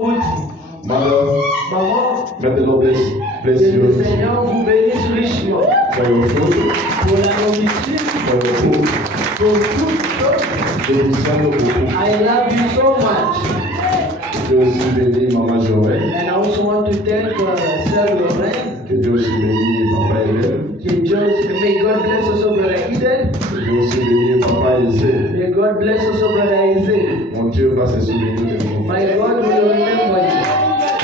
Maman, maintenant bless Que you. le Seigneur vous bénisse richement For your food, pour la nourriture, for your food. pour toutes choses. Je vous aime beaucoup. I love you so much. Je aussi béni Maman Joël. And I also want to thank Sir Lorraine. Que Dieu aussi béni Papa Hélène. May God bless also Brother Eden. Que Dieu aussi béni Papa Aizé. May God bless also Brother Isaac. Mon Dieu va se souvenir de vous. My God will remember you.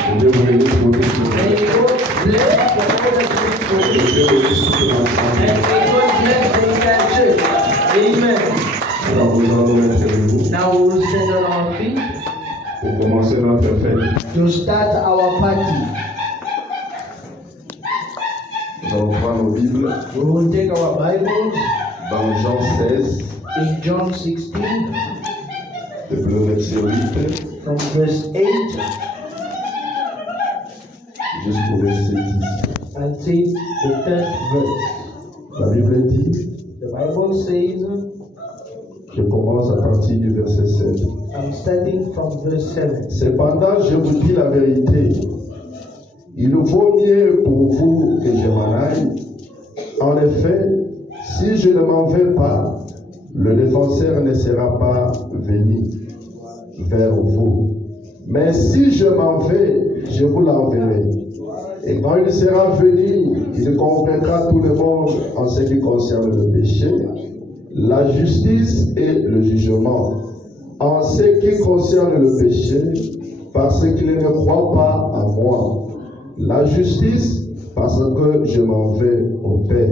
Que Dieu vous bénisse pour tout. May God bless for all that you Que do. Dieu vous bénisse pour tout And l'ensemble. may God bless the entire church. Amen. Alors nous allons mettre debout Now we will stand on our feet pour commencer notre fête. to start our party. Nous allons prendre nos Bibles We will take our Bibles dans Jean 16, in John 16 depuis le verset 8 from verse 8 jusqu'au verset 10. until the 10th verse. La Bible dit, The Bible says, je commence à partir du verset 7. I'm starting from verse 7. Cependant, je vous dis la vérité. Il vaut mieux pour vous que je m'en aille. En effet, si je ne m'en vais pas, le défenseur ne sera pas venu vers vous. Mais si je m'en vais, je vous l'enverrai. Et quand il sera venu, il convaincra tout le monde en ce qui concerne le péché, la justice et le jugement. En ce qui concerne le péché, parce qu'il ne croit pas à moi. La justice, parce que je m'en vais au Père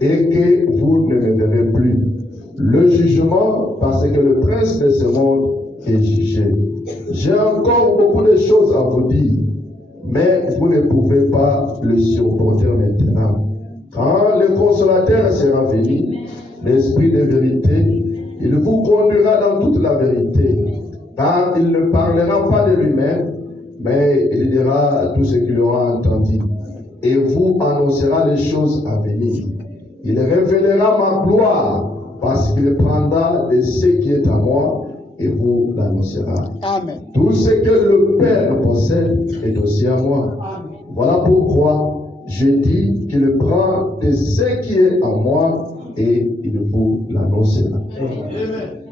et que vous ne me verrez plus. Le jugement, parce que le prince de ce monde est jugé. J'ai encore beaucoup de choses à vous dire, mais vous ne pouvez pas le supporter maintenant. Quand le consolateur sera venu, l'Esprit de vérité, il vous conduira dans toute la vérité, car il ne parlera pas de lui-même, mais il dira tout ce qu'il aura entendu, et vous annoncera les choses à venir. Il révélera ma gloire, parce qu'il prendra de ce qui est à moi, et vous l'annoncera. Amen. Tout ce que le Père possède est aussi à moi. Amen. Voilà pourquoi je dis qu'il prend de ce qui est à moi, et il vous l'annoncera.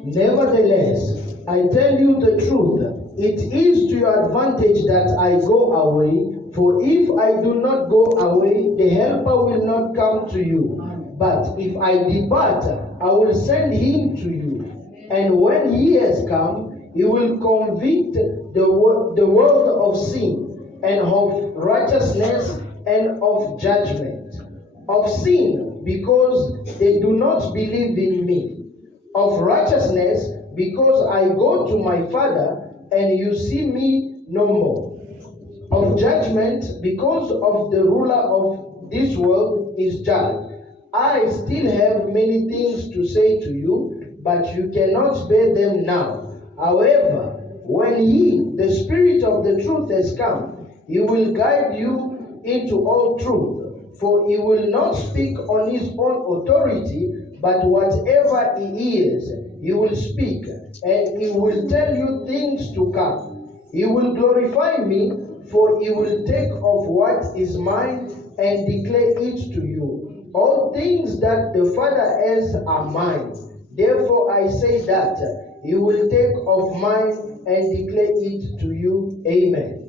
Nevertheless, I tell you the truth. It is to your advantage that I go away. For if I do not go away, the Helper will not come to you. But if I depart, I will send him to you. And when he has come, he will convict the world of sin and of righteousness and of judgment. Of sin, because they do not believe in me. Of righteousness, because I go to my Father, and you see me no more. Of judgment, because of the ruler of this world is judged. I still have many things to say to you, but you cannot bear them now. However, when he, the Spirit of the truth, has come, he will guide you into all truth. For he will not speak on his own authority, but whatever he hears, he will speak, and he will tell you things to come. He will glorify me, for he will take of what is mine and declare it to you. All things that the Father has are mine. Therefore I say that he will take of mine and declare it to you. Amen.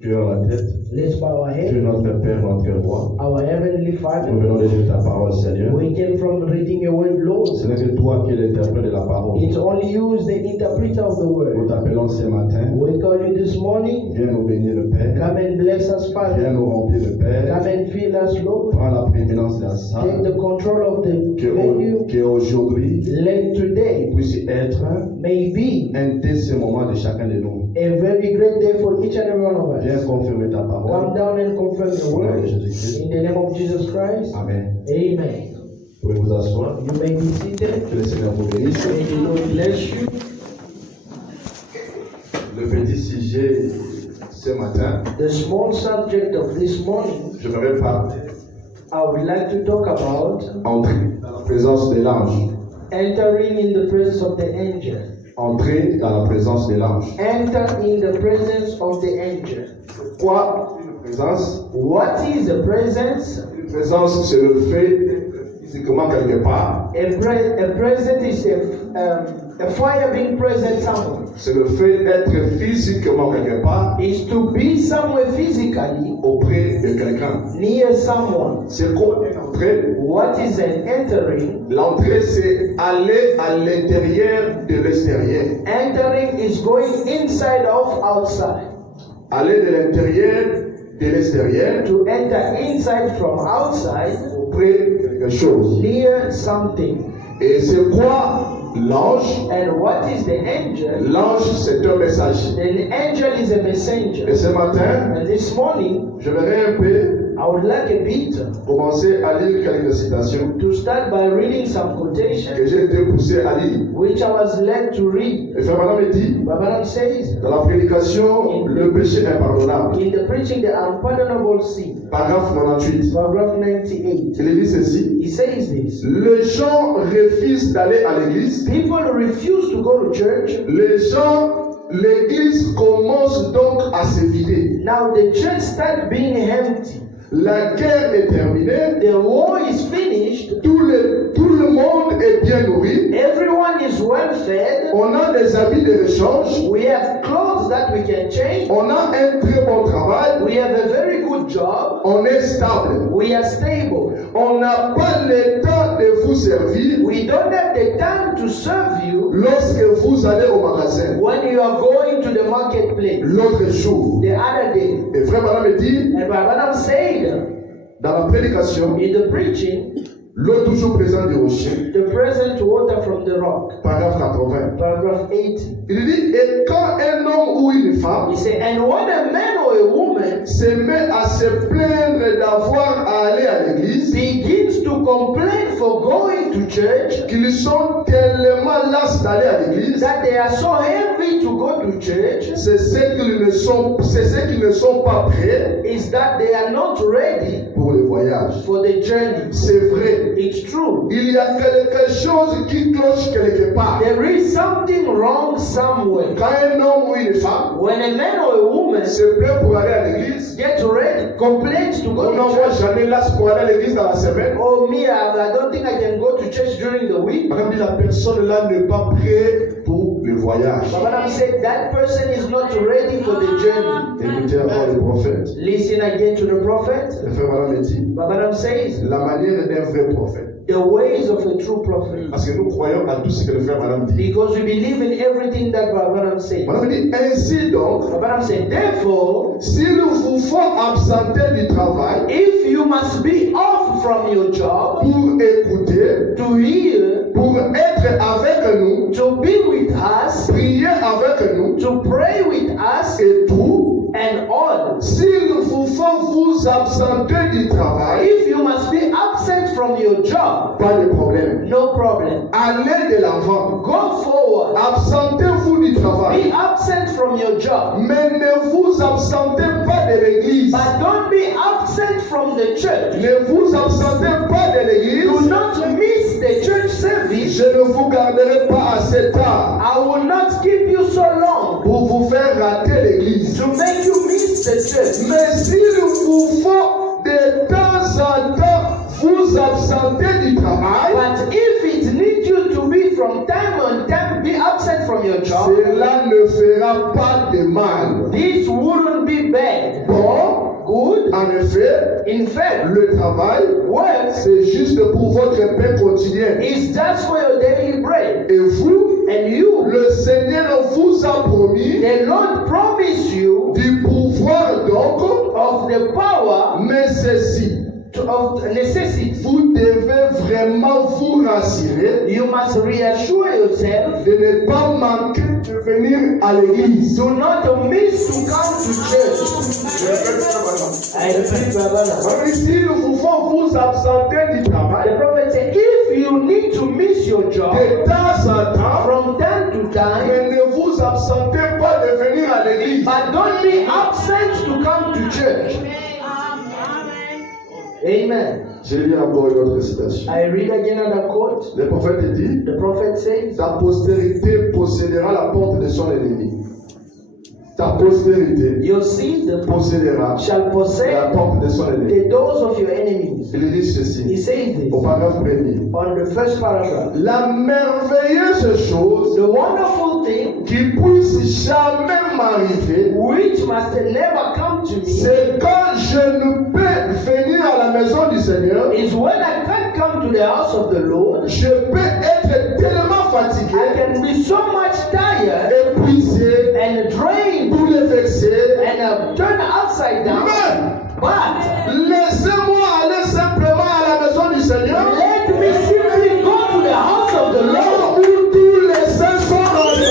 Cœur à la tête. Let's bow our Dieu head. notre Père, notre roi. Our Heavenly Nous Father, venons de lire ta parole, Seigneur. we came from reading your word, Lord. Ce n'est que toi qui es l'interprète de la parole. It's only you who's the interpreter of the Nous word. t'appelons ce matin. We call you this morning. Viens nous bénir le Père. Come and bless us, Viens Father. nous remplir le Père. Come and fill us, Lord. Prends la prééminence de la Take salle. the control of the venue. Qu'aujourd'hui Let today puisse être may be un de ces moments de chacun de nous. a very great day for each and every one of Viens us. confirmer ta Come parole. down and confirm the Au nom de word. Jésus-Christ. In the name of Jesus Christ. Amen. Amen. Vous pouvez vous asseoir. You may be seated. Que le Seigneur vous bénisse. May the Lord bless you. Le petit sujet ce matin, The small subject of this morning, je voudrais parler I would like to talk about entrer dans la présence de l'ange. entering in the presence of the angel. entrer dans la présence de l'ange. Enter in the presence of the angel. Quoi une présence? What is a presence? Une présence, c'est le fait d'être physiquement quelque part. A present is a fire being present somewhere. C'est le fait d'être physiquement quelque part. Is to be somewhere physically auprès de quelqu'un. Near someone. C'est quoi une entrée? What is an entering? L'entrée, c'est aller à l'intérieur de l'extérieur. Entering is going inside of outside. Aller de l'intérieur de l'extérieur. To enter inside from outside. Auprès de quelque chose. Near something. Et c'est quoi l'ange? And what is the angel? L'ange, c'est un messager. An angel is a messenger. Et ce matin, and this morning, je verrai un peu I would like a bit commencer à lire quelques citations to start by reading some quotations que j'ai été poussé à lire. which I was led to read. Et Frère Madame dit, Babaram says, dans la prédication, le péché impardonnable, in the preaching the unpardonable sin, paragraphe 98, paragraph 98, il dit ceci, he says this. les gens refusent d'aller à l'église, People refuse to go to church. L'église commence donc à se vider. Now the church starts being empty. La guerre est terminée. The war is finished. Tout le monde est bien nourri. Everyone is well fed. On a des habits de rechange. We have clothes that we can change. On a un très bon travail. We have a very good job. On est stable. We are stable. On n'a pas le temps de vous servir. We don't have the time to serve you. Lorsque vous allez au magasin. When you are going to the marketplace. L'autre jour. The other day. Et Frère Madame dit. And Madame said. Dans la prédication. In the preaching. L'eau toujours présente du rocher. The present water from the rock. Paragraphe 80. Paragraph 80. Il dit, et quand un homme ou une femme, he said, and when a man or a woman se met à se plaindre d'avoir à aller à l'église, begins to complain for going to church, qu'ils sont tellement las d'aller à l'église, that they are so heavy to go to church, c'est ceux qui ne sont pas prêts, is that they are not ready pour le voyage. for the journey. C'est vrai. It's true. Il y a quelque chose qui cloche quelque part. There is something wrong somewhere. Quand un homme ou une femme when a man or a woman se plaint pour aller à l'église, gets ready, complains to go on to n'envoie church. jamais las pour aller à l'église dans la semaine. Oh me, I don't think I can go to church during the week. Madame dit, la personne là n'est pas prête pour le voyage. But Madam said that person is not ready for the journey. Écoutez encore le prophète. Listen again to the prophet. Le frère Madame dit, But Madam says, la manière d'un vrai prophète. the ways of a true prophet. Parce que nous croyons à tout ce que le frère Madame dit. Because we believe in everything that Madam says. Madame dit, ainsi donc, Madam said, therefore, s'il vous faut absenter du travail, if you must be off from your job, pour écouter, to hear, pour être avec nous, to be with us, prier avec nous, to pray with us, et tout, and all. s'il vous faut vous absenter du travail, If you must be absent from your job, pas de problème. no problem. Allez de l'avant. Go forward. Absentez-vous du travail. Be absent from your job. Mais ne vous absentez pas de l'église. But don't be absent from the church. Ne vous absentez pas de l'église. Do not miss the church service. Je ne vous garderai pas assez tard I will not keep you so long pour vous faire rater l'église. to make you miss the church. Mais s'il vous faut de temps en temps vous absenter du travail, But if it needs you to be from time on time, be absent from your job, cela ne fera pas de mal. this wouldn't be bad. Bon, Good. en effet, In fact, le travail, work c'est juste pour votre pain quotidien. is just for your daily bread. Et vous, And you, le Seigneur vous a promis the Lord promised you du pouvoir donc, of the power mais ceci, of necessity. vous devez vraiment vous rassurer You must reassure yourself. de ne pas manquer de venir à l'église. Do not miss to come to church. I repeat, Babana. S'il vous faut vous absenter du The travail, prophet said, if you need to miss your job de temps en temps, from time to time, mais ne vous absentez pas de venir à l'église. but don't be absent to come to church. Amen. Je lis encore une autre citation. I read again another quote. Le prophète dit, The prophet says, ta postérité possédera la porte de son ennemi. Ta postérité your seed possédera shall la possess porte de son ennemi. the doors of your enemies. Il dit He ceci, says this au paragraphe premier. on the first paragraph. La merveilleuse chose The wonderful thing qui puisse jamais m'arriver, which must never come to me c'est quand je ne peux venir à la maison du Seigneur, is when I can't come to the house of the Lord. je peux être tellement fatigué, I can be so much tired épuisé, and drained bouleversé. and turned upside down. Mais But laissez-moi aller simplement à la maison du Seigneur, let me simply go to the house of the là Lord, où tous les saints sont rassemblés,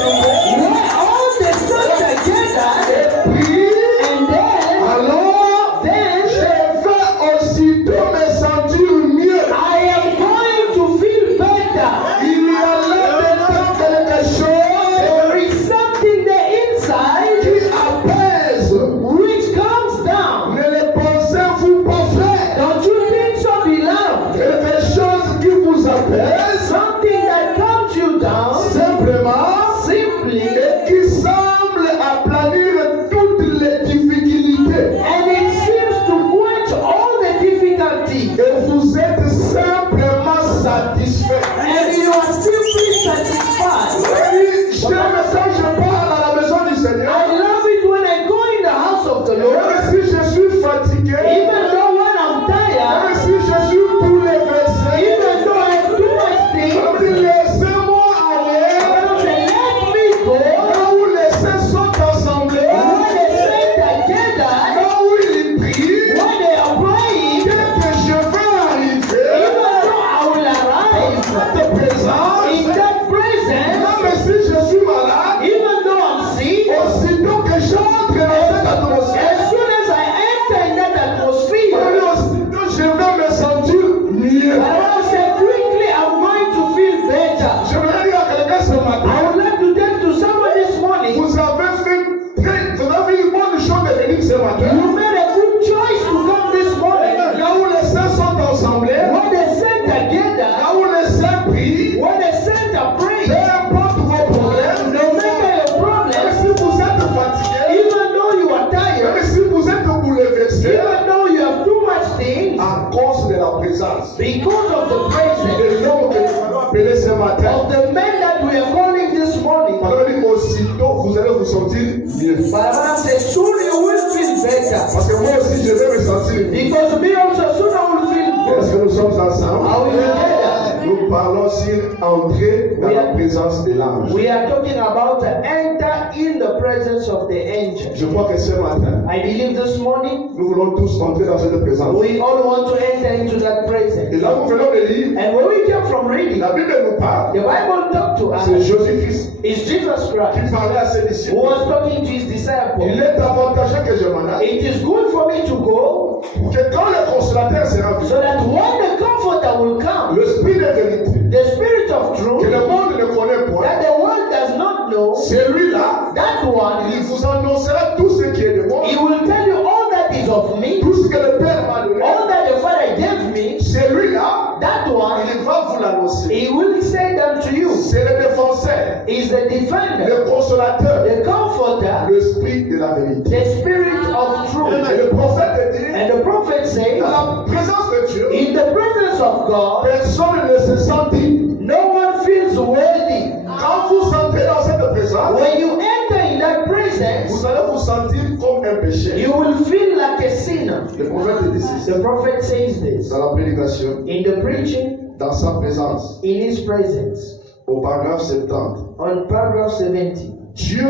where all the saints are gathered, puis and then alors je vais aussitôt me sentir mieux. I am going to feel better. Il y a là-dedans quelque chose There is something there inside qui apaise. which comes down. Ne le pensez-vous pas faire? Don't you think so, beloved? Quelque chose qui vous apaise Something that calms you down simplement simply, et qui semble aplanir toutes les difficultés. and it seems to quench all the difficulty, Et vous êtes simplement satisfait. and you are simply satisfied. Oui, j'aime ça, je parle à la maison du Seigneur. I love it when I go in the house of the Lord, Même si je suis fatigué, even though when I'm même tired, si je suis bouleversé, even though I have too much things, comme dit, laissez-moi aller God say, let me go. là où les saints sont assemblés, When the saints are gathered, là où ils prient, when they are praying, dès que je vais arriver even though I will arrive à ta présence, in that presence, même si je suis malade, even though I'm sick, aussitôt que j'entre dans cette atmosphère, as soon as I enter in that atmosphere, aussitôt je vais me sentir mieux. I say quickly I'm going to feel better. Je voudrais dire à quelqu'un ce I matin, would like to tell to someone this morning, vous avez une bonne chose de venir ce matin. you made a good choice to come this morning. Là où les saints sont assemblés, When the saints are gathered, là où les saints prient, when the saints are peu praying, importe vos problèmes, no matter your même problem, si vous êtes fatigué, even though you are même tired, si vous êtes bouleversé, even though you have too much things, à cause de la présence because of the presence de l'homme que nous allons appeler ce matin, of the men that we are calling this morning, alors aussitôt vous allez vous sentir mieux. Balaam said, soon you will feel better. Parce que moi aussi je vais me sentir mieux. Because me also soon I will feel Est-ce better. que nous sommes ensemble? Are we together? Nous parlons sur entrer dans la présence de l'ange. We are talking about enter in the presence of the angel. Je crois que ce matin, I believe this morning nous voulons tous entrer dans cette présence. we all want to enter into that Et presence. là, nous venons de lire, And when we came from reading, la Bible nous parle, the Bible talked to c'est us. Jésus-Christ It's Jesus qui Christ parlait à ses who disciples. was talking to his Il disciples. est avantageux que je m'en aille, It is good for me to go pour que quand le consolateur sera venu, so that when the comforter will come, l'esprit de vérité, the spirit of que truth le monde ne connaît point, that the world does not know, celui-là, that one, il vous annoncera tout ce qui est de moi, he will tell you all that is of me, tout ce que le Père m'a donné. all that the Father gave me, Celui-là, that one, il va vous l'annoncer. he will say them to you. C'est le défenseur, Is the defender, le consolateur, the comforter, l'esprit de la vérité. the spirit of Et truth. le prophète dit, And the prophet says, dans la présence de Dieu, in the presence of God, personne ne se sent digne. no one feels worthy. Quand vous entrez dans cette présence, When you enter in that presence, vous allez vous sentir comme un péché. you will feel like a sinner. Le prophète dit ceci The prophet says this dans la prédication, in the preaching, dans sa présence, in his presence, au paragraphe 70. on paragraph 70. Dieu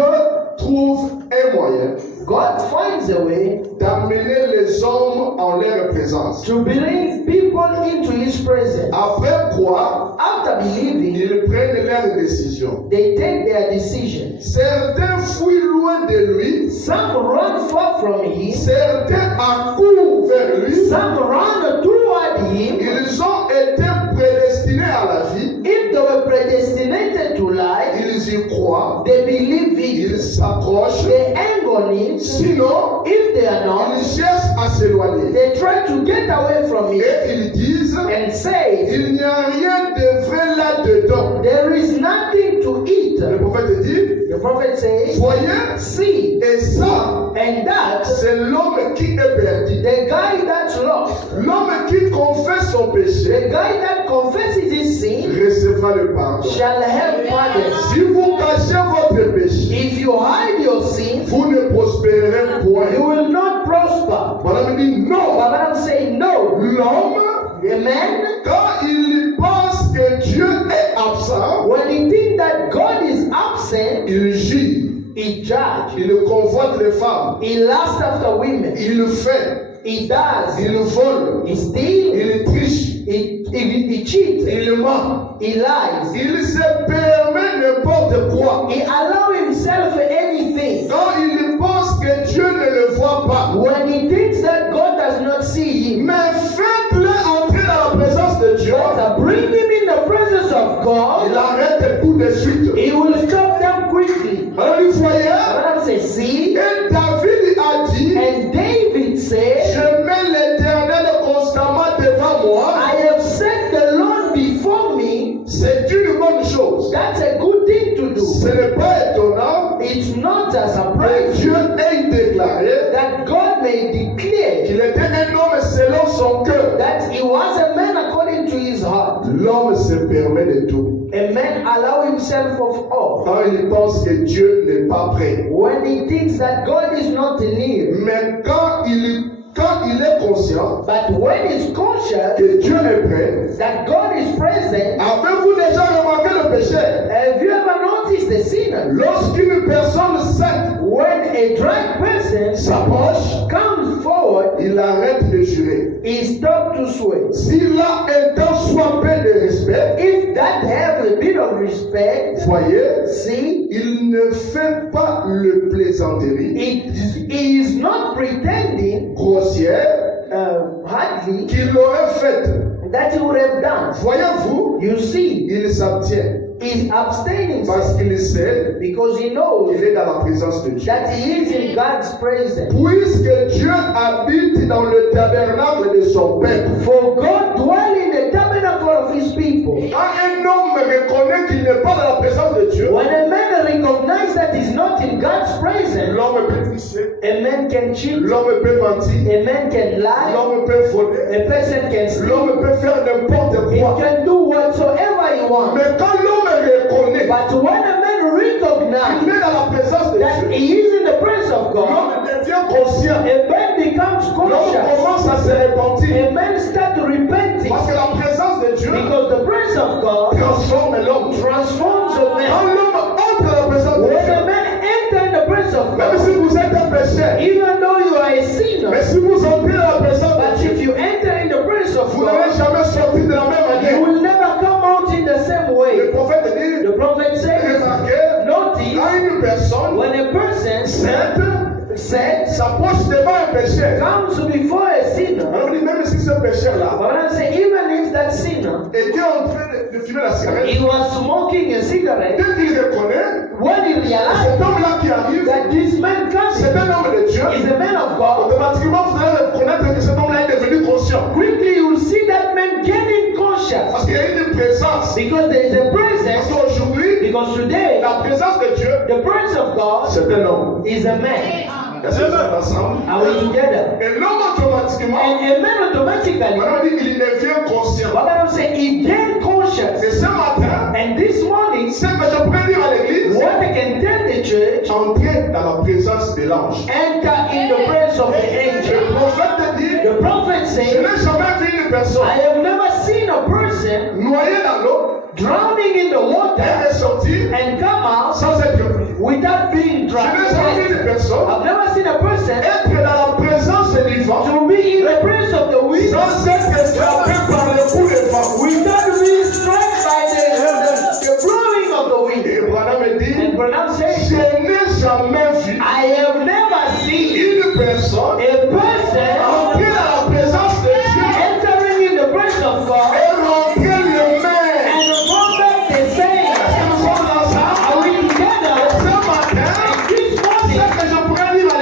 trouve un moyen God finds a way d'amener les hommes en leur présence. to bring people into his presence. Après quoi, After believing, ils prennent leurs décisions. they take their decisions. Certains fuient loin de lui, Some run far from him, certains accourent vers lui. some run toward him. Ils ont été prédestinés à la vie, If they were predestinated to life, ils y croient, they believe it, ils s'accrochent, they hang on it. Sinon, If they are not, ils cherchent à s'éloigner. they try to get away from it Et ils disent, and say, il n'y a rien de vrai là-dedans. there is nothing to eat. Le prophète dit, The prophet says, voyez, see, et ça, and that c'est l'homme qui est perdu. the guy that's lost, L'homme qui confesse son péché the guy that confesses his sin, recevra le pardon. shall have pardon. Si vous cachez votre péché, If you hide your sin, vous ne prospérerez point. you will not prosper. Madame dit non. But I'm saying no. L'homme, The man, quand il pense que Dieu est absent, when he thinks that God is absent, il gît, he judge. il convoite les femmes, He lusts after women. il fait, He does. il vole, He steals. il triche, He cheats. il ment, He lies. il se permet n'importe quoi. He allows himself anything. Quand il pense que Dieu ne le voit pas, When he thinks that God does not see him, mais faites-le entrer dans la présence de Dieu, bring him in the presence of il God, arrête tout de suite. he will stop them quickly. Alors il voyait, Abraham says, see, et David a dit, and David said, je mets l'Éternel constamment devant moi. I have set the Lord before me. C'est une bonne chose. That's a good thing to do. Ce n'est pas étonnant It's not a que surprise Dieu ait déclaré that God may declare qu'il était un homme selon son cœur. that he was a man according to his heart. L'homme se permet de tout. A man allow himself of all Quand il pense que Dieu n'est pas prêt. when he thinks that God is not near. Mais quand il est conscient But when he's conscious que Dieu est prêt, that God is present, avez-vous déjà remarqué le péché? have you ever noticed the sinner? Lorsqu'une personne sainte When a drunk person s'approche, comes forward, il arrête de jurer. he stops to swear. S'il a un tant soit peu de respect, If that have a bit of respect, voyez, see, il ne fait pas le plaisanterie he is not pretending grossière hardly qu'il aurait faite. that he would have done. Voyez-vous, You see, il s'abstient he's abstaining parce qu'il sait because he knows qu'il est dans la présence de Dieu. that he is in God's presence. Puisque Dieu habite dans le tabernacle de son peuple, For God dwell in the tabernacle of his people. quand un homme reconnaît qu'il n'est pas dans la présence de Dieu, When a man recognizes that he's not in God's presence, l'homme peut tricher, a man can cheat, l'homme peut mentir, a man can lie, l'homme peut voler, a person can steal, l'homme peut faire n'importe he quoi. can do whatsoever he wants. Mais quand l'homme reconnaît But when a man qu'il recognizes est dans la présence de that Dieu, he is in the presence of God, l'homme devient conscient. a man becomes L'homme conscious. commence à se repentir. A man starts repenting Parce que la présence de Dieu because the presence of God transforme l'homme. transforms a Quand man. l'homme entre dans la présence de When a Dieu, man enters in the presence of même God, si vous êtes un pécheur, even though you are a mais sinner, si vous entrez dans la présence but de Dieu, if you enter in the presence of vous n'allez God, jamais sortir de la même you manière. will never come out in the same Le way. prophète dit, The prophet says, remarquez, notice quand une personne when a person sainte said s'approche devant un pécheur, comes before a sinner, on dit même si ce pécheur-là but when I say even if that sinner était en train de fumer la cigarette, he was smoking a cigarette, dès qu'il reconnaît, when he realized cet homme-là qui arrive, that this man c'est coming un homme de Dieu, is a man of God, automatiquement vous allez reconnaître que cet homme-là est devenu conscient. quickly you will see that man gaining conscience Parce qu'il y a une présence. because there is a Parce presence. qu'aujourd'hui, Because today la présence de Dieu, the presence of God c'est un homme. is a man. Est-ce que nous sommes ensemble? Are we together? Et l'homme automatiquement, And a man automatically, maintenant dit qu'il devient conscient. what I'm saying, he gained conscience. Et ce matin, And this morning, ce que je pourrais dire à l'église, what I can tell the church, entrer dans la présence de l'ange. enter in the presence of the Le angel. prophète dit, The prophet je said, n'ai jamais vu une personne I have never seen a person noyée dans l'eau drowning in the et water ressortir and come out sans être pris. without being Je n'ai jamais vu drowned. une personne I've never seen a person être dans la présence du vent to be in the presence of the wind sans être frappé par le coup de vent. without being struck by the blowing of the wind. Et Branham dit, And Branham je says, n'ai jamais vu I have never seen une personne a person entrer dans la présence de Dieu entering in the presence of God et rentrer le main. and the prophet is saying, Est-ce que nous sommes ensemble? are we together? Ce matin, And this ce morning, que je pourrais dire à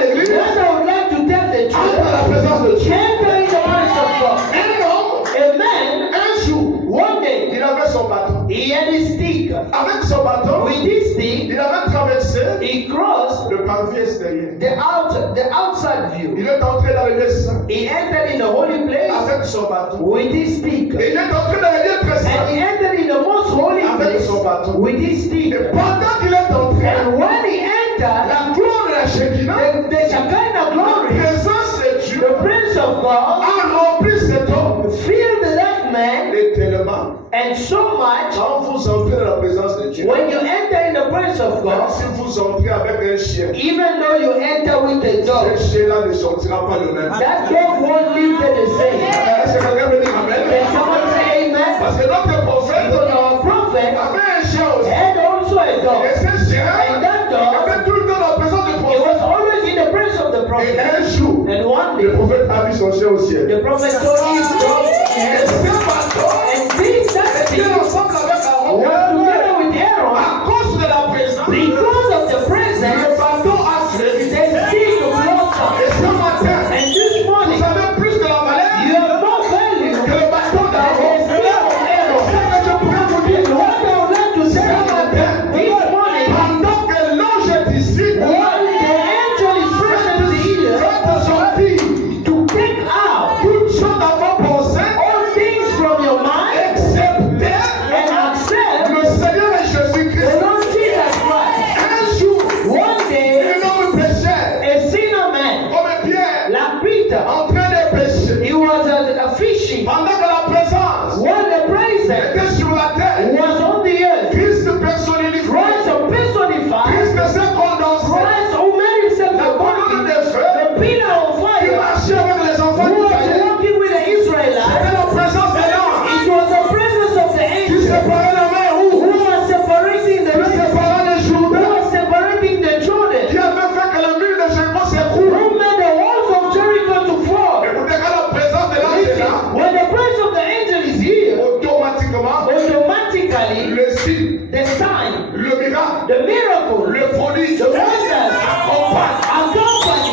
Avec son bâton, with his stick, il avait traversé he crossed le parvis extérieur. the outside view. Il est entré dans le lieu saint He entered in the holy place avec son bâton. with his stick. Et il est entré dans le lieu très And he saint entered in the most holy avec place son bâton. with his stick. Et pendant qu'il est entré, And when he entered, la gloire de la Shekinah, the Shekinah la glory, présence de Dieu, the Prince of God, a rempli cet homme. filled that man, Et tellement, and so much, quand vous entrez dans la présence de Dieu, when you enter in the presence of même God, si vous entrez avec un chien, even though you enter with a dog, ce chien-là ne sortira pas le même. that dog won't leave the same. Est-ce que quelqu'un peut dire Amen? Can someone say amen? Parce que notre prophète Because our prophet avait un chien aussi. had also a Et dog. ce chien And that dog, était tout le temps dans la présence du he prophète. was always in the presence of the Et prophet. un jour, And one le day, prophèt a vu son chien au ciel. the prophet saw his dog, Et ce bâton and this that était thing ensemble avec Aaron. was together with Aaron. À cause de la présence, Because of the le presence, bâton a créé. they see the Et blossom. ce matin, And this morning, vous avez plus de la valeur you have more value que le bâton than d'Aaron. the stick of Aaron. Ce que je pourrais vous dire, And what I would like to say about that, this morning, pendant que l'ange est ici, while the angel is present here faites sortir to take out toutes choses dans vos pensées, all things from your mind excepté and accept le Seigneur et the Jésus-Christ. Lord Jesus Christ. Un jour, One day, un homme péchait, a sinner man, comme Pierre, like Peter, en train de pécher. he was a fishing. Pendant que la présence When the presence était sur la terre, was on the earth, Christ personnifié, Christ personified, Christ s'est condensé. Christ who made himself La a colonne body, de feu the pillar of qui fire, marchait avec les enfants who was d'Israël. walking with the Israelites. C'était la présence de l'ange It was the presence of the qui angel séparait la mer who rouge, was separating the qui Red Sea, séparait le who Jourdain, was separating the qui Jordan, avait fait que le mur de Jéricho s'écroule. who made the walls of Jericho to fall. Écoutez, quand la présence de l'ange est Listen, là, when the presence of the angel is here, automatiquement, automatically le signe, the sign, le miracle, the miracle, le prodige, the wonders accompagne. accompany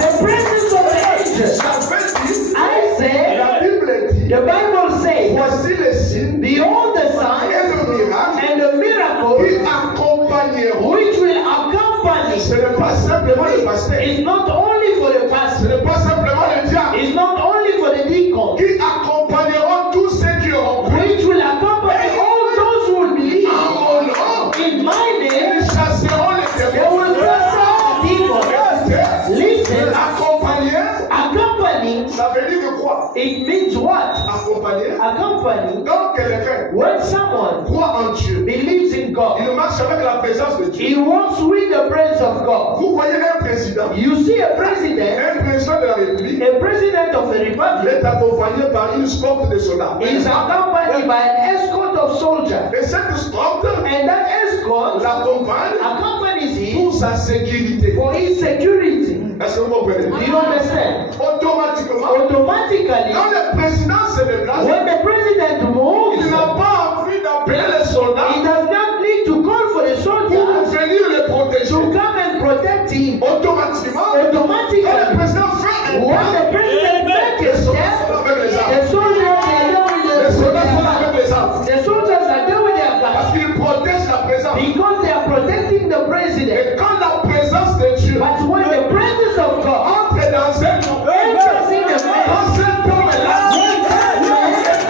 the presence of the angel. J'avais dit, I say, la Bible dit, the Bible says, voici les signes behold the et sign le miracle and the miracle qui accompagneront. which will accompany. Ce n'est pas simplement le pasteur, It's not only for the ce pastor, n'est pas simplement le diable, it's not only for the deacon, qui accompagneront tous ceux qui auront cru. which will accompany all those who will believe. En mon nom, In my name, ils chasseront les they démons. will cast out demons. Listen, Accompagner, accompany, ça veut dire que quoi? it means what? Accompagner. Accompany, Donc quelqu'un when someone croit en Dieu, believes in God, il marche avec la présence de Dieu. he walks with the presence of God. Vous voyez un président, You see a president de la République, a president of a il republic est accompagné par une escorte de soldats. is accompanied by an escort of soldiers. Et cette escorte And that escort l'accompagne accompanies him pour sa sécurité. for his security. Est-ce que vous comprenez? Do you understand? Automatiquement, Automatically, quand le président se déplace, when the president moves, il n'a pas envie d'appeler les soldats he does not need to call for the pour soldiers venir le protéger. to come and protect him. Automatiquement, quand le Automatically, président fait un when pas, the president makes les a soldats step, sont avec les armes. the soldiers are there with Les soldats sont their avec les armes. The soldiers are there with their guns Parce qu'ils protègent la présence. because they are protecting the president. Et quand la présence de Dieu But when the presence of God entre dans un enters in the man, quand cet homme est là, when that man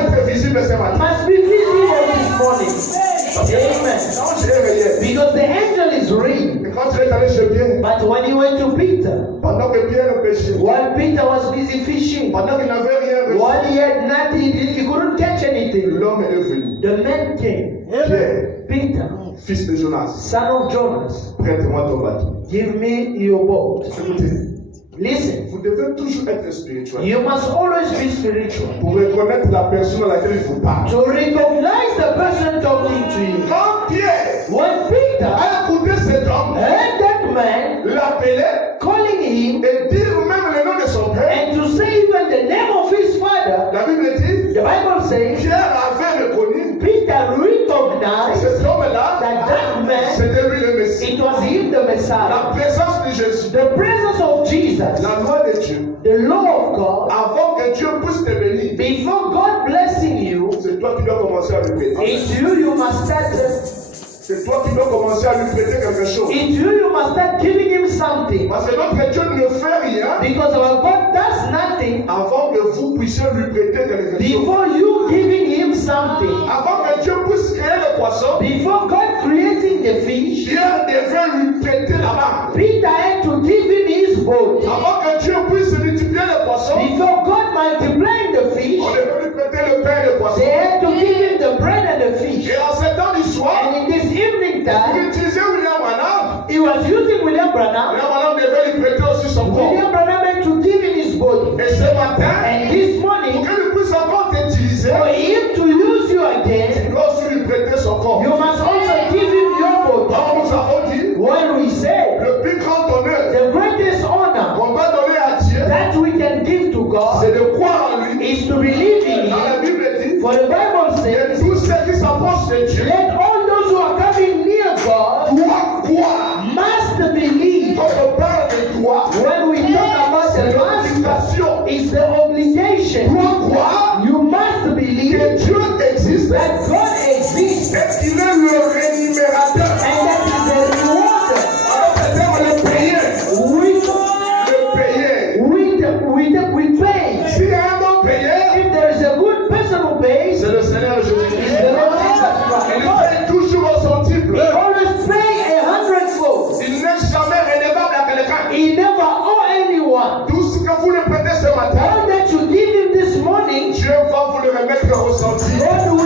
être visible ce matin. must be visible this morning. Amen. Non, je l'ai réel. Because the angel is real. Et quand il est allé chez Pierre, But when he went to Peter, pendant que Pierre pêchait, while Peter was busy fishing, pendant qu'il n'avait rien reçu, while he had nothing, he couldn't catch anything. l'homme est venu. The man came. Pierre, Peter, fils de Jonas, son of Jonas, prête-moi ton bateau. give me your boat. Écoutez, Listen, vous devez toujours être spirituel you must always be spiritual. pour reconnaître la personne à laquelle il vous parle. To recognize the person talking to you. Quand Pierre When Peter a écouté cet homme, heard that man l'appelait calling him et dire même le nom de son père, and to say even the name of his father, la Bible dit, the Bible says Pierre avait reconnu Peter recognized cet homme-là, that man, c'était lui le Messie. it was him the Messiah. La présence de Jésus, The presence of Jesus, la loi de Dieu, the law of God, avant que Dieu puisse te bénir, before God blessing you, c'est toi qui dois commencer à lui prêter. it's you must start. C'est toi qui dois commencer à lui prêter quelque chose. It's you must start giving him something. Parce que notre Dieu ne fait rien Because our God does nothing avant que vous puissiez lui prêter quelque chose. before you giving him something. Avant que Dieu puisse créer le poisson, Before God creating the fish, Pierre devait lui prêter la barque. Peter had to give him his boat. Avant que Dieu puisse multiplier le poisson, Before God multiplying the fish, on devait lui prêter le pain et le poisson. they had to give him the bread and the fish. Et en ce temps du soir, And in this evening il time, utilisait William Branham. he was using William Branham. William Branham devait lui prêter aussi son corps. William Branham had to give him his boat. Et ce matin, And this pour morning, qu'il puisse encore t'utiliser, for him to use you again, tu dois aussi lui prêter son corps. you must also give him your boat. Alors nous avons dit, When we say le plus grand honneur the greatest honor qu'on va donner à Dieu, that we can give to God c'est de croire en lui. is to believe in Dans la him. Bible dit, For the Bible que says, tous ceux qui s'approchent de Dieu let all those who are coming near God doivent croire. must believe. Quand on parle de toi, When we talk about c'est the must, l'obligation. it's the obligation. Dois croire You must que believe Dieu existe that God exists et qu'il est le rémunérateur. and that is the rewarder. Alors c'est-à-dire le payer. We pay. S'il y a un bon payeur, If there is a good person who pays, c'est le Seigneur it's Jésus-Christ. the Lord Jesus Il Christ. paye toujours au centuple. He always pay 100-fold. Il n'est jamais redevable à quelqu'un. He never owe anyone. Tout ce que vous lui prêtez ce matin, All that you give him this morning, Dieu va vous le remettre au centuple. God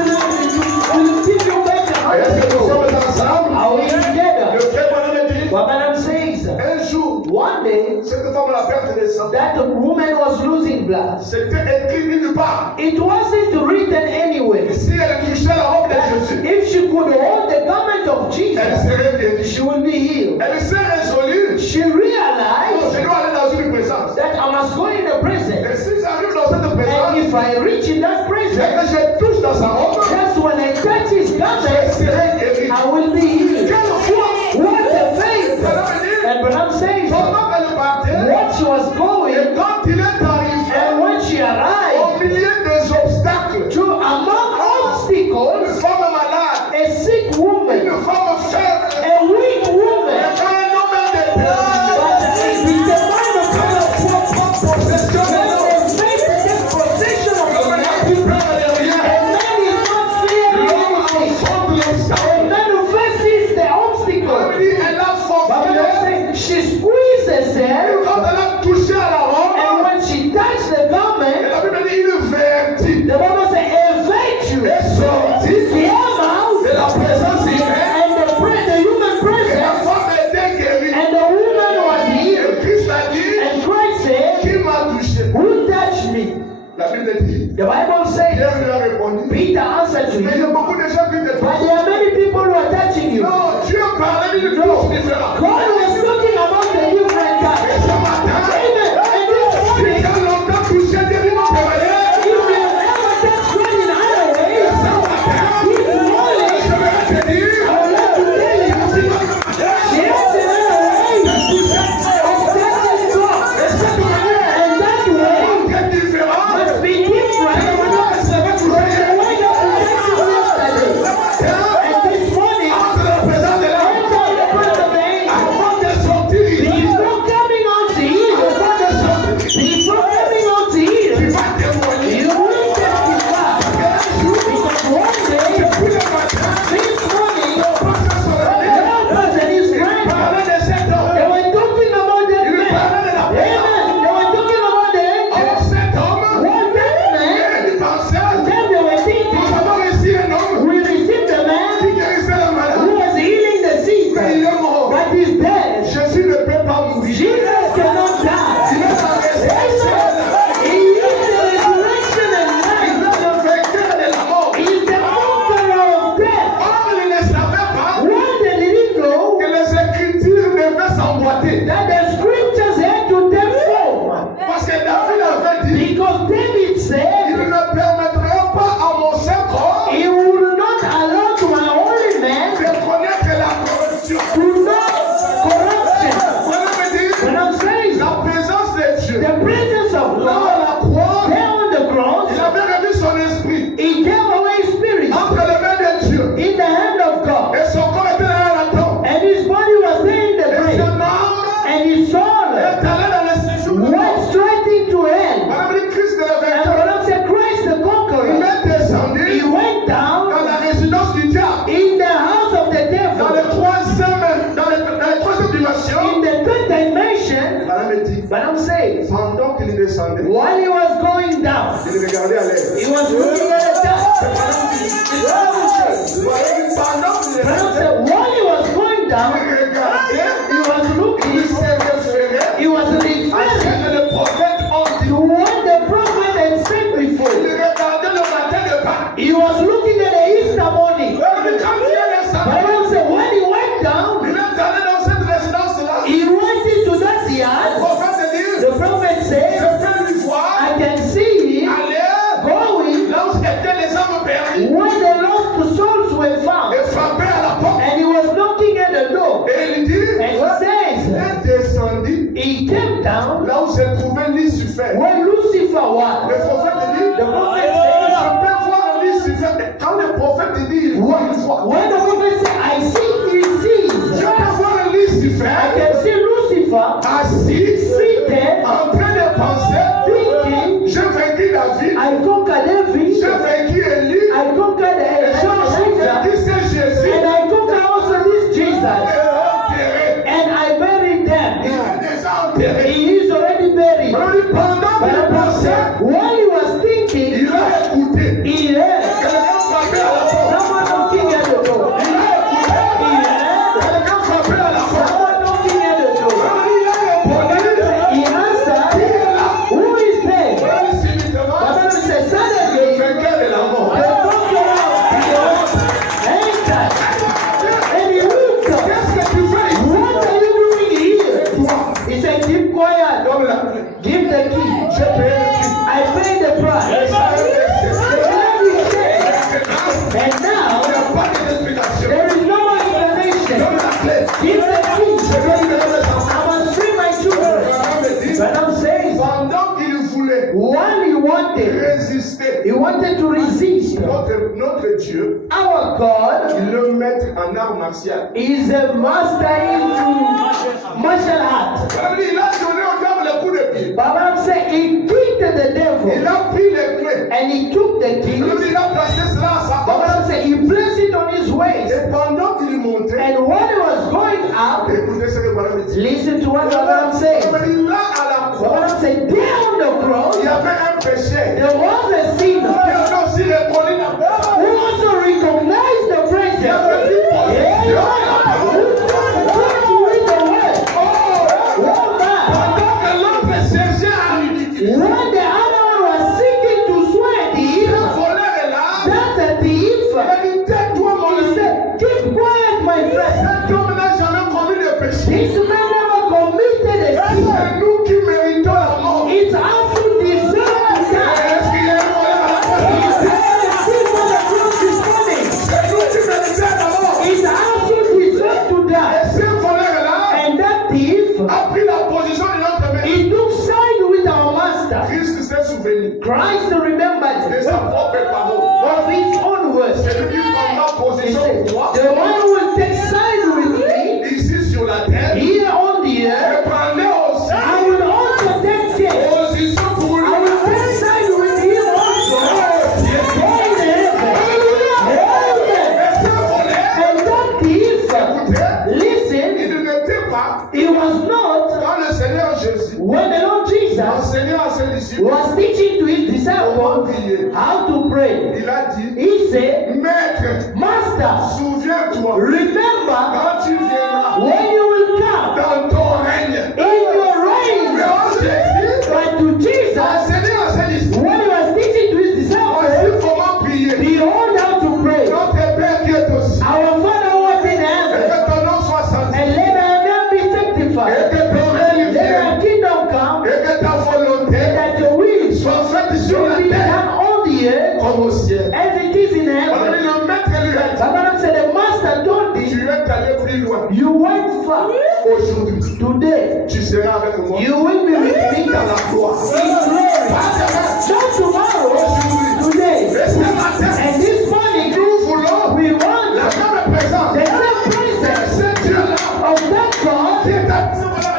will give you back Est-ce que nous 100-fold. sommes ensemble? Are we Le together? frère Bonhomme dit, What Madam says, un jour, one day, cette femme a perte de sang. that woman was losing blood. C'était écrit nulle part. It wasn't written anywhere. Si elle touchait la robe de Jésus, If she could hold the garment of elle Jesus, serait guérie. she would be healed. Elle s'est résolue. She Oh, realized je dois aller dans une présence. that I must go in the presence. Et si j'arrive dans cette And présence, if I reach in that et presence, que je touche dans sa robe, just when I touch his je garment, serai guérie. I will be healed. Quelle foi! What a faith! Cela veut dire, And Branham says, pendant qu'elle partait, what she was et going, quand il est arrivé, and when she au arrived, milieu des obstacles, to among une obstacles, femme malade, a sick woman, une femme faible, a weak et woman, quand un homme est but with the mind of God, possession de when l'homme, the faith takes possession of the l'homme n'a man, plus peur de rien. a man is not fearing L'homme anything. affronte A l'obstacle. man who faces the On obstacle. dit, elle a But forcé, she squeezes et her, quand elle a touché à la robe, and when she touched the et garment, la Bible dit, une vertige the Bible says a virtue est sortie came out, de la présence humaine, and the human et la presence, femme était guérie. and the woman was healed. Et Christ a dit, And Christ said, qui m'a touché? who touched me? La Bible dit, The Bible says, Pierre lui a répondu, Peter answered to mais il y a him, beaucoup de gens qui te but touchent. there are many people who are touching you. Non, Dieu parlait d'une touche différente. God was talking about the different Et types. ce matin, Amen. And this si morning, tu as longtemps touché des vies témoignées, if you have ever touched God in other ways, ce matin, this morning, je vais te dire, I would like to tell you, there's another way of touching God. et cette manière And that way est différente must be different de la manière que ça va toucher. from the way of touching Madame dit, Madame says, pendant qu'il descendait, while he was going down, il regardait à l'air. he was looking at the dust. Madame dit, pendant qu'il Madame descendait, said, while he was going down, il regardait, he was looking, il se référait he was à ce referring que le prophète a dit. to what the prophet had said Il before. regardait le matin de Pâques. He was looking at the Easter morning. Mais quand il est descendu, Bible said when he went down, il est allé dans cette résidence-là. he went into that Le yard. prophète dit, The prophet je said, peux lui voir I can see him aller going là où étaient les hommes perdus where the lost souls were found. et frapper à la porte. And he was knocking at the door. Et il dit, And he il says, est descendu he came down là où se trouvait Lucifer. where Lucifer Le was. prophète dit, The prophet je said, peux voir Lucifer. Quand le prophète dit, il voit une fois. when the prophet said, I see, he Je sees. peux voir I Lucifer can see Lucifer assis seated, en train de penser, thinking, j'ai vaincu David, I conquered David, j'ai vaincu Élie, I conquered et j'ai aussi Elijah, vaincu ce Jésus. and I conquered also this Jesus. Enterré. And I buried Il them. est déjà enterré. He is already buried. Pendant But qu'il the prophet, pensait, while he was thinking, il a écouté. he heard Quelqu'un frappait à la porte. someone knocking at the door. Il a écouté. He heard Quelqu'un frappait à la porte. someone knocking at the door. Il a répondu. He answered, Qui est là? who is there? Subitement, The Bible says, suddenly, le vainqueur de la mort. the conqueror entered. And he looked up. Qu'est-ce que tu fais ici? What are you doing here? He said, keep quiet. Donne la clé. Give the key. J'ai payé le prix. I paid the price. And Il n'y now, a pas d'explication. there is no more explanation. Donne la clé. Give the Je key. vais libérer mes enfants. I must free my children. Abraham me dit, Madame says, pendant qu'il voulait while he wanted to resist, notre Dieu, our God il le met en art martial. is a master into martial art. Il a donné au diable le coup de pied. Baba said he kicked the Il devil a pris les clés. and he took the key. Il a placé cela à sa porte. Baba said he placed it on his waist. Et pendant qu'il montait, And when he was going up, écoutez ce que Balaam dit. listen to what Baba said. Là à la croix, Baba said, there on the cross, il y avait un péché. there was a Il y sinner avait aussi les collines à terre. who also recognized the presence. With the word. Oh man. Pendant que l'autre cherchait à ridiculiser, When the other one was seeking to swear le thief, voleur est là. that thief, Il a dit, tais-toi mon he ami. said, keep quiet, my friend. Cet homme n'a jamais commis de péché. This man never committed a sin. C'est nous qui méritons la mort. It's us who deserve to die. Est-ce qu'il y a un voleur à la porte? He's there a thief on the cross this morning. C'est nous qui méritons la mort. It's us who deserve to die. Et ce voleur-là And that thief, a pris la position de notre maître. he took side with our master. Christ s'est souvenu Christ remembered de sa propre parole. of his own words. C'est lui qui prendra He position said, pour toi. the one who will take side with me Ici sur la terre. here on the earth, Et prenez aussi I will also take care. position pour lui. I will take side with him also. In heaven. Amen. Et ce voleur, And that thief, écoutez, listen, il n'était pas he was not quand le Seigneur Jésus when the Lord Jesus enseignait à ses disciples was teaching to his comment disciples prier. how to pray. Il a dit, He said, Maître, Master, souviens-toi, remember quand tu viendras when you will come dans ton règne. in your reign. Mais en Jésus, But to Jesus, enseignait à ses disciples when he was teaching to his disciples, aussi comment prier. behold how to pray. Notre Père qui est aux cieux, Our Father who art in et heaven, que ton nom soit sanctifié, and let thy name be et sanctified. que ton règne Let vienne, thy kingdom come, et que ta volonté that your will soit faite sur will la be terre done on the earth comme au ciel. as it is in Alors, heaven. le maître lui a dit, Baba said, the master told me, tu es allé plus loin. you went far. Aujourd'hui, Today, tu seras avec moi you will be with me dans la gloire. in glory. Not tomorrow, today. Et ce matin, And this morning, nous voulons we want la même présence the de same presence ce Dieu-là of that qui God est à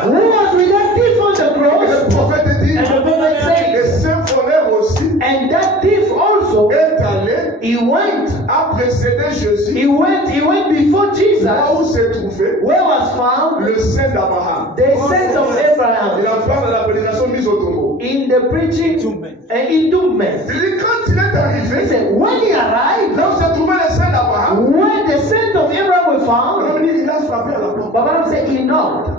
who was with that thief on the Et cross. le prophète dit, And the prophet said, et ce voleur aussi and that thief also, est allé he a précédé Jésus. He went before Jesus. Là où s'est trouvé Where was found le saint d'Abraham. the saint of Abraham. Il a parlé de la prédication mise au tombeau. In the preaching and entombment. Il dit quand il est He arrivé, said, when he arrived, là où s'est trouvé le saint d'Abraham, when the saint of Abraham was on found, dit il a frappé à la porte. Baba said he knocked.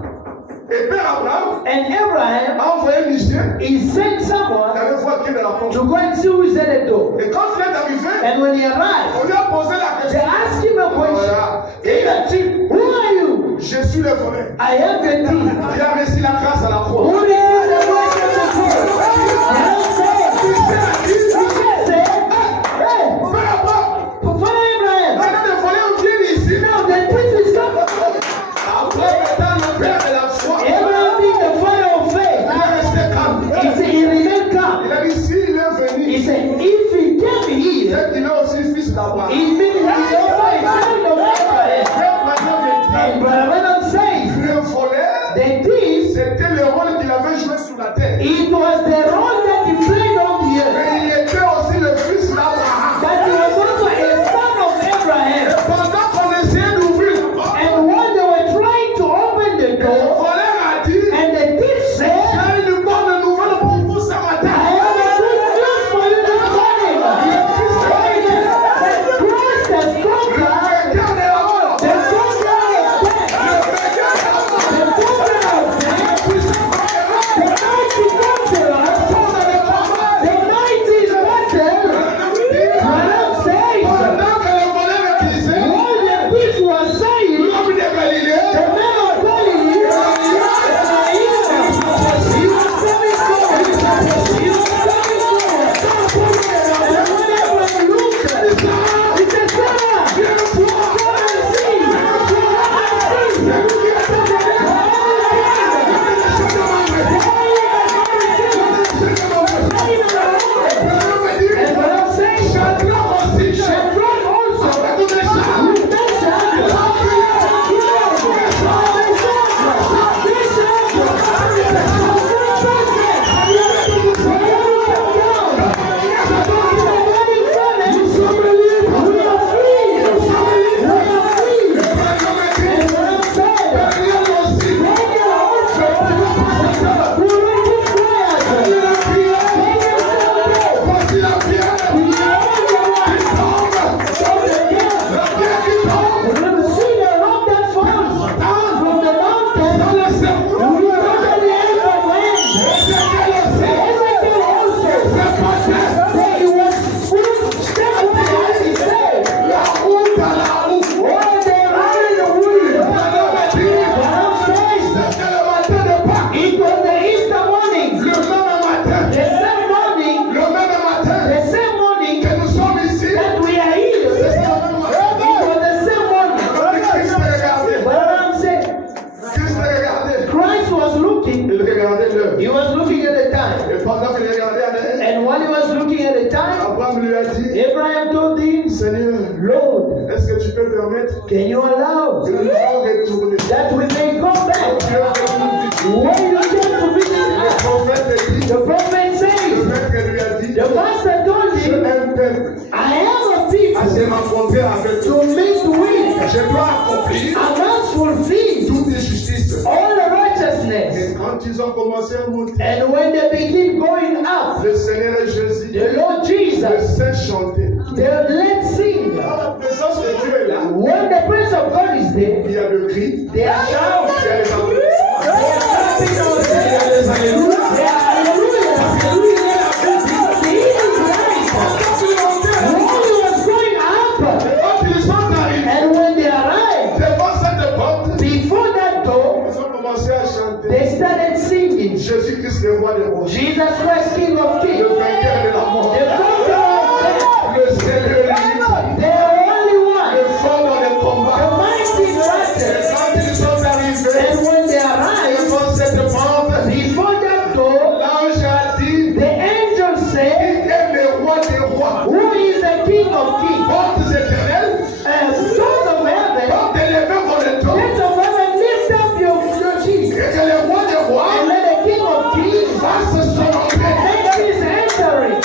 Et Père Abraham And Abraham, a envoyé Michel he sent someone d'aller voir qui est dans la porte. to go and see who is at the door. Et quand il est arrivé, And when he arrived, on lui a posé la they question. asked him a question. Voilà. He said, who are you? Je suis le voleur. I am the thief. Il a reçu la grâce à la croix. Who is the voice of the cross? He said, hey, Père Abraham, Father Abraham, maintenant le voleur vient ici. now the thief is coming. Après étant le père de la foi, Abraham being the father of il faith, est resté calme. he said, he remained calm. Il a dit s'il est venu, He said, if he came here, c'est qu'il est aussi fils d'Abraham. it means he is also a son of Abraham. And Brother Branham says, Le voleur, the thief, c'était le rôle qu'il avait joué sur la terre. it was the role that he played on the earth. Mais il était aussi le fils d'Abraham. But he was also a son of Abraham. Pendant qu'on essayait d'ouvrir la porte, And when they were trying to open the le door, voleur a dit, and the thief said, j'ai une bonne nouvelle pour vous ce I matin. have a good news for you this morning. That Christ has Le conquered vainqueur de la mort. the conqueror of death. Le vainqueur de la mort. The conqueror of death. The mighty conqueror. The mighty battle. Branham says, Pendant que le voleur utilisait while the thief was saying, l'homme de Galilée, the man of Galilee, he was coming forward. He was coming forward. And when everyone looked, he said, Sarah, come and see. And Branham says, Shadrach also, voici la pierre qui tombe. La pierre qui tombe dans le cerveau. La route à la route. C'était le matin de Pâques. It was the Easter morning. Le même matin. The same morning, Le même matin the same morning que nous sommes ici. that we are here. C'est le même matin. It was the same morning. Christ regardait. Branham said, Christ regardait. Christ was looking. Il regardait l'heure. He was looking at the time. Et pendant qu'il regardait à l'heure, And while he was looking at the time, Abraham lui a dit, Abraham told him, Seigneur, Lord, est-ce que tu peux permettre can you allow que nous soyons retournés? that we may go back? Dieu veut nous visiter. When you came to visit Le us, prophète dit, the prophet le says, maître lui a dit, the master told j'ai him, un peuple I have a à people se rencontrer avec toi. to meet with. Je dois accomplir I must fulfill toute justice. all the righteousness. Et quand ils ont commencé à monter, And when they begin going up, le Seigneur Jésus, the Lord le Jesus, Saint chantait. the let's sing. Quand la présence de Dieu est là, When the presence of God is there, il y a le cri, they are il y shouting, a les applaudissements, they are clapping out il y there, a les alléluia. they are hallelujah, hallelujah. The evening light, while he was going up, Quand ils sont arrivés and when they arrived, devant cette porte, before that door, ils ont commencé à chanter. they started singing, Jésus-Christ, le roi des rois, Jesus Christ, King of le Kings, vainqueur de la mort, the conqueror of death, le Seigneur l'unité, the only one, le fort dans les the combats. mighty Et battle. quand ils sont arrivés And when they arrived, devant cette porte, before that door, l'ange a dit, the angel il said, est le roi des rois. who is the King of Kings? Portes éternelles, Sons of heaven, portes élevées pour le temps, sons of heaven, lift up your cheeks. et que le roi des rois And let the King of Kings fasse son entrée. make his entering.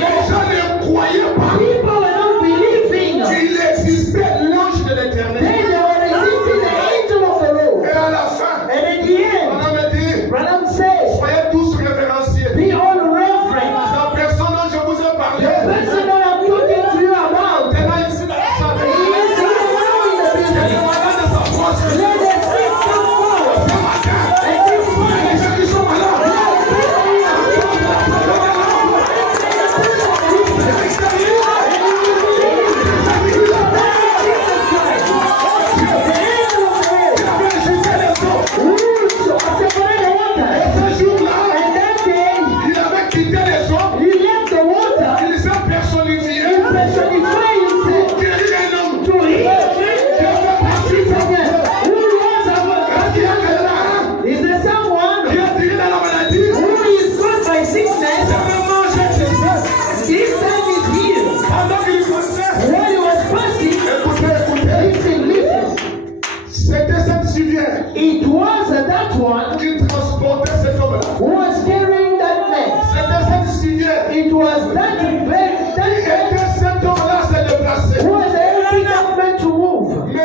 Les gens ne croyaient pas People were not believing. qu'il existait l'ange de Then l'éternel. they were resisting the angel of the Lord. Et à la fin, And at the end, on me dit, Branham says, soyez tous révérenciés. be all reverent. La personne dont je vous ai parlé, The person that I'm talking to you about, elle est ici dans la salle. he is here now in the Elle est business. malade de sa force. Let the sick come forward. Ce matin, And this les morning, gens qui sont malades, ce jour-là, il avait quitté les hommes, il s'est personnifié, guéri un homme. Qui a fait partie de sa vie. Est-ce qu'il y a quelqu'un qui est tiré dans la maladie? C'est vraiment Jésus. Pendant qu'il passait, écoutez, c'était cette civière It was that one qui transportait cet homme-là. who was carrying that man. C'était cette civière It was that qui man aidait cet homme-là à se déplacer. who was helping that man to move. Mais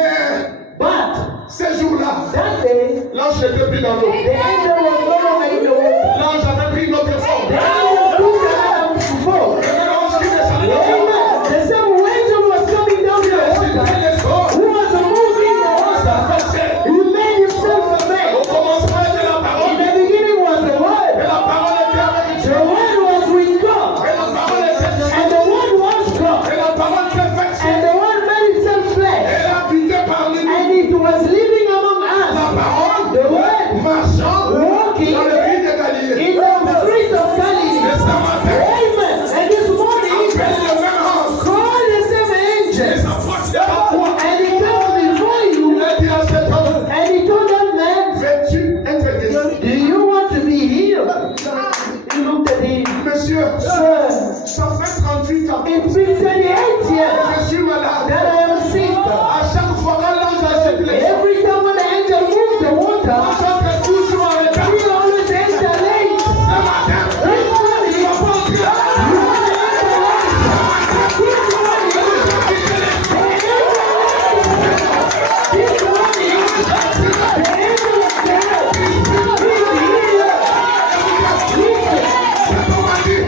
But ces jours-là, that day, l'ange n'était plus dans l'eau. the angel was no longer in the water. L'ange avait pris une autre The forme. angel took another form. C'était l'ange qui descendait dans l'eau. Amen. The same angel was coming down the water, C'était les eaux. who was moving the Ça water. passait. He made himself a man. Au commencement était la In parole. the beginning was the Et word. la parole était avec The Dieu. word was with God. Et la parole était Dieu. And the word was God. Et la parole s'est faite. And the word made itself flesh. Elle habitait parmi nous. And it was living among La us. parole The word marchant walking dans le pays de Galilée. in the streets of Et Galilee. ce matin, Amen. And this morning, appelle le même ange. call the same Et angel. s'approche de toi. And he comes before Il you. a dit à cet homme, And he told that man, veux-tu être guéri? do you want to be healed? He looked at him. Monsieur, Sir, ça fait 38 ans. it's been 28 years Je suis malade. that I am sick. À chaque fois que l'ange agite les gens, Every time when the angel moves the water, j'entre toujours en retard. he always enter late. Ce matin, This morning, il va pas entrer. Cet homme a dit,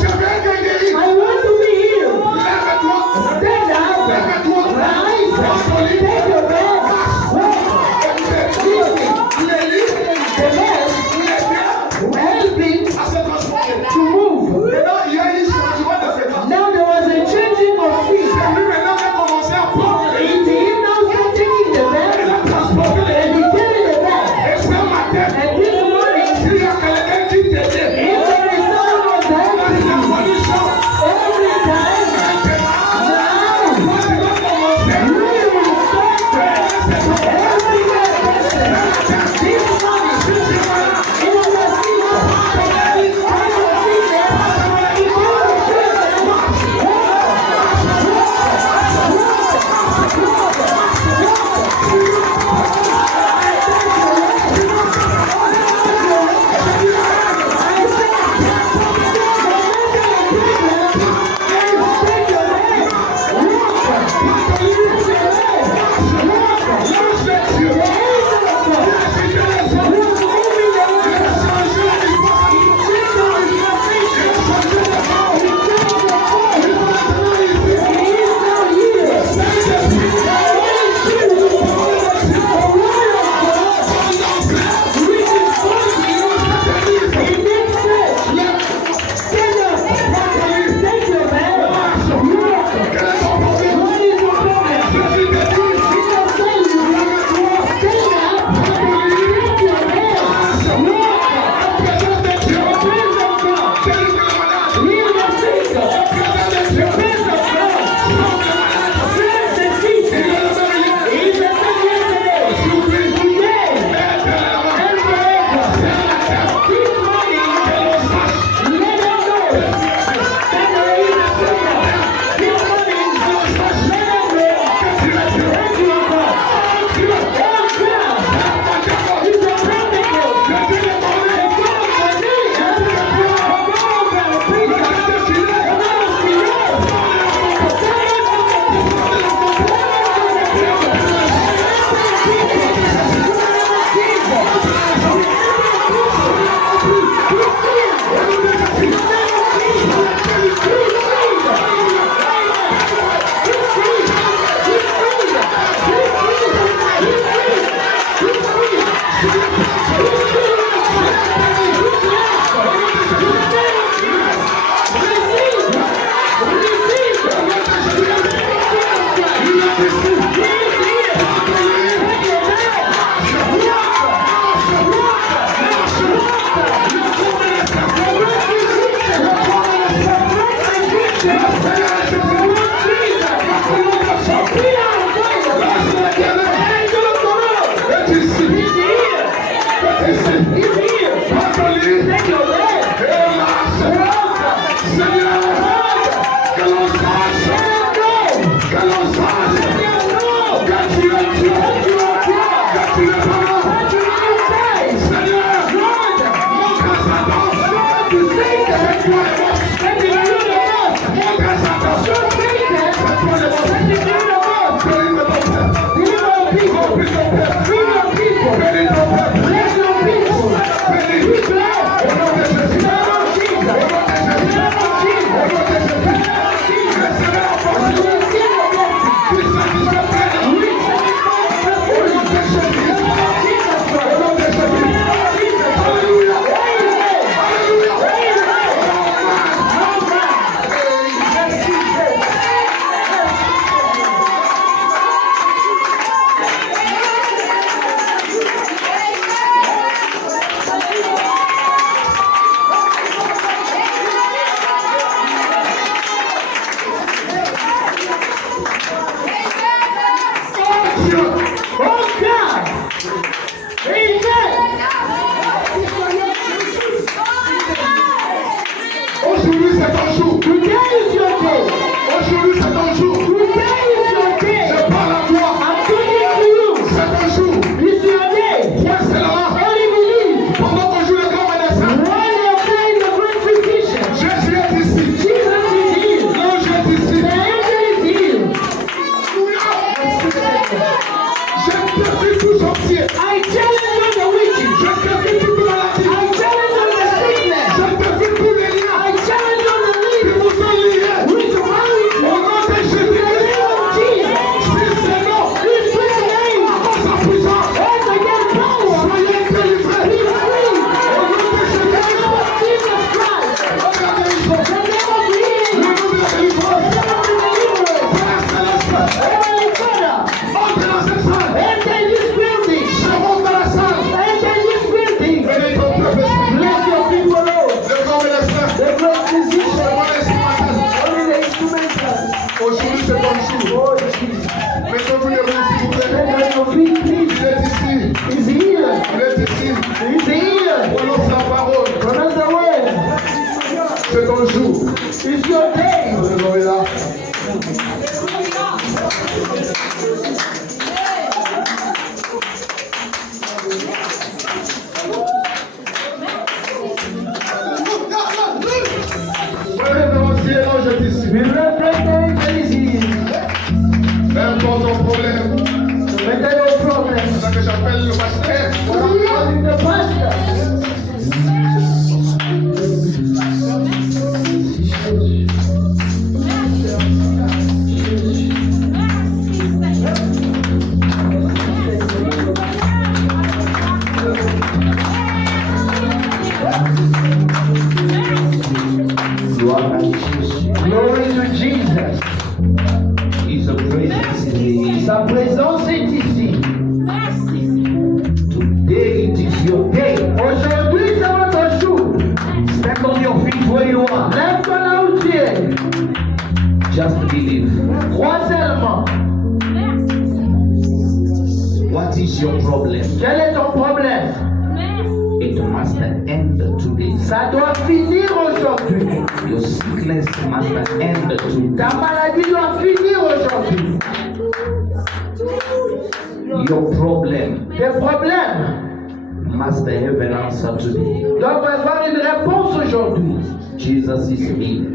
je vais être guéri. Lève-toi.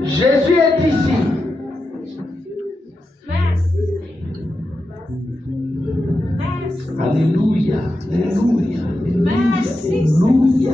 Jésus est ici. Alléluia. Alléluia. Alléluia.